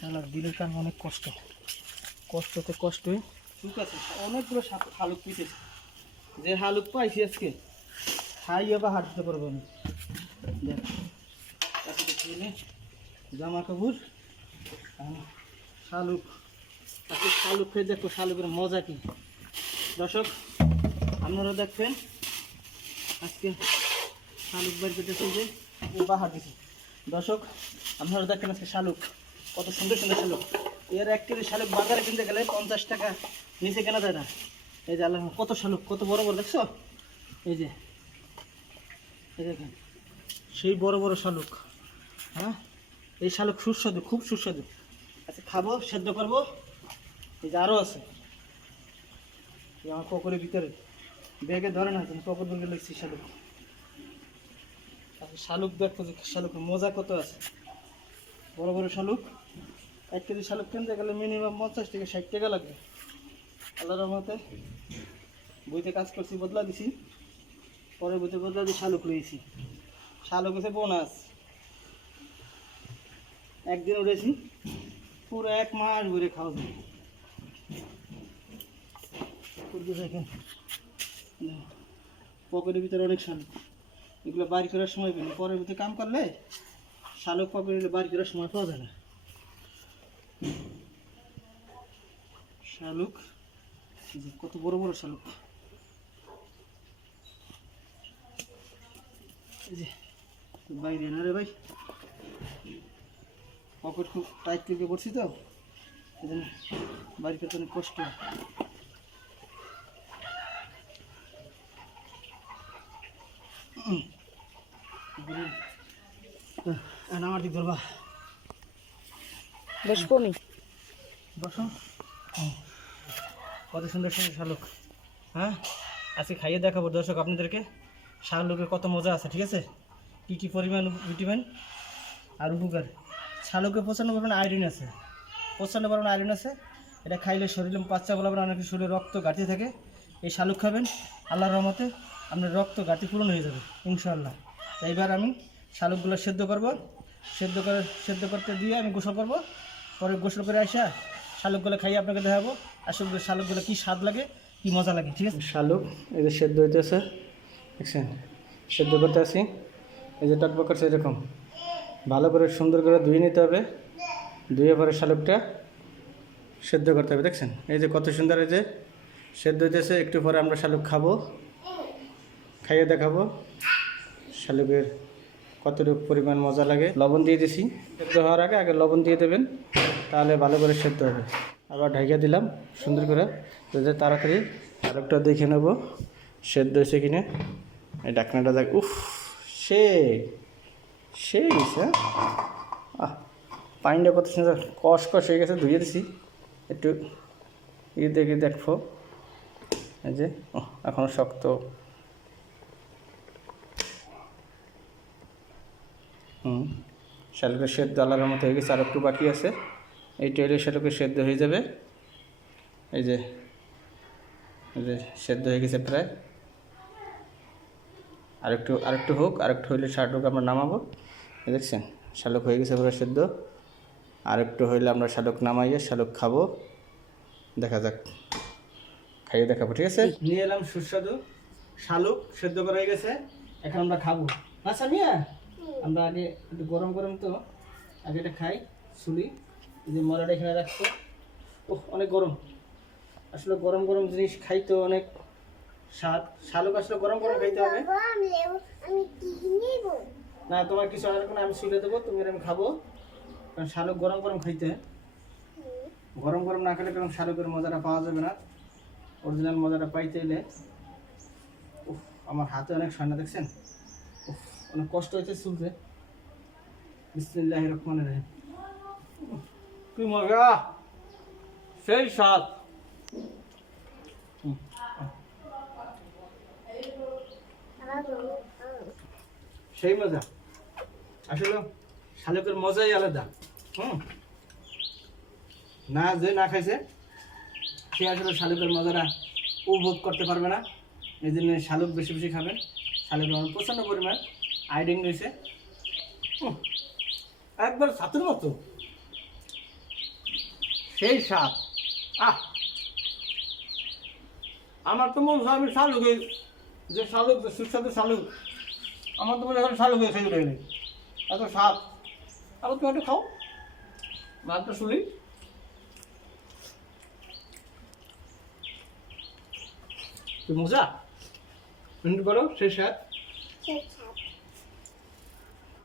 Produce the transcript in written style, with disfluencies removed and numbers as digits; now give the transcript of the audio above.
শালার দিলের কারণে অনেক কষ্টতে কষ্টই সুখ আছে। অনেকগুলো শালুক পিটেছে, যে শালুক পাইছি আজকে খাইয়ে বা হাঁটতে দিতে পারবো আমি। দেখ জামা কাপড় শালুক, আজকে শালুক খেয়ে দেখো শালুকের মজা কি। দর্শক আপনারা দেখবেন আজকে শালুক বের করতেছে, যে বাহার দিছে। দর্শক আপনারা দেখেন আজকে শালুক কত সুন্দর সুন্দর শালুক। এর 1 কেজি শালুক বাজারে কিনতে গেলে 50 টাকা নিচে কেনা যায় না। এই যে আল্লাহ কত শালুক, কত বড় বড় দেখছো? এই যে এই দেখেন সেই বড় বড় শালুক। হ্যাঁ, এই শালুক সুস্বাদু, খুব সুস্বাদু। আচ্ছা খাবো, সেদ্ধ করবো। এই যে আরও আছে আমার পকরের ভিতরে, ব্যাগে ধরে না তুমি পকর বলে লিখছি শালুক। আচ্ছা শালুক দেখো যে শালুকের মজা কত আছে। বড় বড় শালুক, 1 কেজি শালুক কিনতে গেলে মিনিমাম 50 থেকে 60 টাকা লাগবে। আল্লাহর রহমতে বইতে কাজ করছি, বদলা দিছি, পরে বইতে বদলা দিয়ে শালুক লইছি। শালুক হচ্ছে বোনাস। একদিন উঠেছি, পুরো 1 মাস ঘুরে খাওয়া যায়। দেখেন পকেটের ভিতরে অনেক শালুক, এগুলো বাড়ি করার সময় পেন, পরের ভিতরে কাম করলে শালুক পকেটে বাড়ি করার সময় পাওয়া যায় না। শালুক কত বড় বড় শালুক। এই যে বাইরে না রে ভাই, পকেট খুব টাইট করে পড়ছি তো, এই জন্য বাড়ি করতে অনেক কষ্ট। আমার দিক ধরবা বসবো নি, বসো। কত সুন্দর সুন্দর শালুক। হ্যাঁ, আজকে খাইয়ে দেখাবো দর্শক আপনাদেরকে শালুকের কত মজা আছে। ঠিক আছে, কী কী পরিমাণ ভিটামিন আর উপকার। শালুকে 95% আয়রন আছে, 95% আয়রন আছে। এটা খাইলে শরীরে বাচ্চা বলা অনেক শরীরে রক্ত ঘাটতি থাকে। এই শালুক খাবেন, আল্লাহর রহমতে আপনার রক্ত ঘাটতি পূরণ হয়ে যাবে ইনশাআল্লাহ। এইবার আমি শালুকগুলো সেদ্ধ করব, সেদ্ধ করতে দিয়ে আমি গোসল করব। পরে গোসল করে আসা শালুকগুলো খাইয়ে আপনাকে দেখাবো আসলে শালুকগুলো কী স্বাদ লাগে, কী মজা লাগে। ঠিক আছে, শালুক এই যে সেদ্ধ হইতেছে, দেখছেন সেদ্ধ করতে আসি। এই যে টকবক করছে এরকম, ভালো করে সুন্দর করে ধুয়ে নিতে হবে। ধুয়ে পরে শালুকটা সেদ্ধ করতে হবে। দেখছেন এই যে কত সুন্দর, এই যে সেদ্ধ হইতেছে। একটু পরে আমরা শালুক খাবো, খাইয়ে দেখাবো শালুকের কতটুকু পরিমাণ মজা লাগে। লবণ দিয়ে দিছি, সেদ্ধ হওয়ার আগে আগে লবণ দিয়ে দেবেন, তাহলে ভালো করে সেদ্ধ হবে। আবার ঢাকিয়ে দিলাম সুন্দর করে, যাতে তাড়াতাড়ি শালুকটা দেখে নেব সেদ্ধ হয়েছে কিনা। এই ঢাকনাটা দেখ, উফ সে গেছে। পানিটা কত সুন্দর কষ হয়ে গেছে, ধুয়ে দিছি একটু দেখে দেখো। এই যে এখনও শক্ত। শালুকের সেদ্ধ আলাদার মতো হয়ে গেছে, আর একটু বাকি আছে। এই টেলে শালুকের সেদ্ধ হয়ে যাবে। এই যে সেদ্ধ হয়ে গেছে প্রায়। আরেকটু হোক, আরেকটু হইলে শালুক আমরা নামাবো। দেখছেন শালুক হয়ে গেছে পুরো সেদ্ধ। আরেকটু হইলে আমরা শালুক নামাইয়ে শালুক খাবো। দেখা যাক, খাইয়ে দেখাবো। ঠিক আছে, নিয়ে এলাম সুস্বাদু শালুক, সেদ্ধ করা হয়ে গেছে। এখন আমরা খাবো। না সামিয়া, আমরা আগে একটু গরম গরম তো আগে এটা খাই। ছুলি এই যে মরাটা এখানে রাখতো, অনেক গরম। আসলে গরম গরম জিনিস খাইতে অনেক স্বাদ। শালুক আসলে গরম গরম খাইতে হবে না। তোমার কিছু আর কোনো আমি ছুলে দেবো, তুমি আমি খাবো। কারণ শালুক গরম গরম খাইতে, গরম গরম না খেলে কারণ শালুকের মজাটা পাওয়া যাবে না। অরিজিনাল মজাটা পাইতে এলে আমার হাতে অনেক ঠান্ডা, দেখছেন অনেক কষ্ট হয়েছে চুলতে। বিসমিল্লাহির রহমানির রহিম। কি মজা, সেই স্বাদ। সেই মজা, আসলে শালুকের মজাই আলাদা। না যে না খাইছে সে আসলে শালুকের মজাটা উপভোগ করতে পারবে না। এই জন্য শালুক বেশি বেশি খাবেন। শালুকের প্রচণ্ড পরিমাণ আয়োডিন রয়েছে, একবার ছাতুর মতো সেই স্বাদ। আহ, আমার তো মনে হয় আমি শালুকে, যে শালুক, যে সুস্বাদু শালুক, আমার তো মনে হয় শালুকে খেয়ে উঠে এত স্বাদ। আবার তুমি একটু খাও, মাছটা শুনি। মজা, বলো সেই স্বাদ।